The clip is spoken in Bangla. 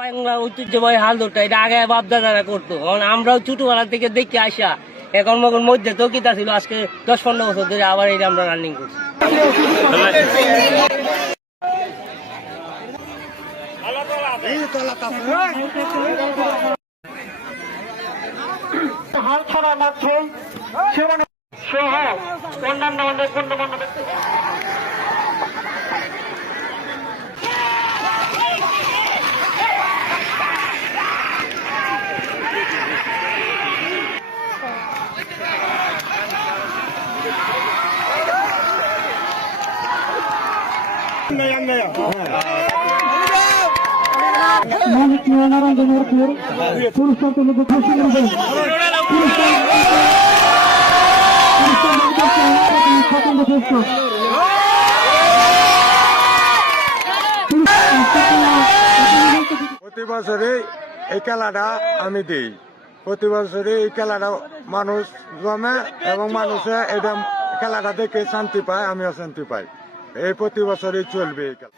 বাংলা ঐতিহ্যবাহী ধরতে এটা আগে বাপদাদারা করতো। কারণ আমরাও ছোটবেলা থেকে দেখে আসা। এখন মগন মধ্যে তকিতা ছিল, আজকে দশ পনেরো বছর ধরে আবার এটা আমরা রানিং করছি। আলাদা হাল ছাড়া মাত্রই সহ অন্যান্য অনেক গণ্যমান্য ব্যক্তি প্রতি বছরে এই খেলাটা আমি দিই। প্রতি বছরে এই খেলাটা মানুষ জমে এবং মানুষে এটা খেলাটা দেখে শান্তি পায়, আমিও শান্তি পাই। এই প্রতি বছরই চলবে এই খেলা।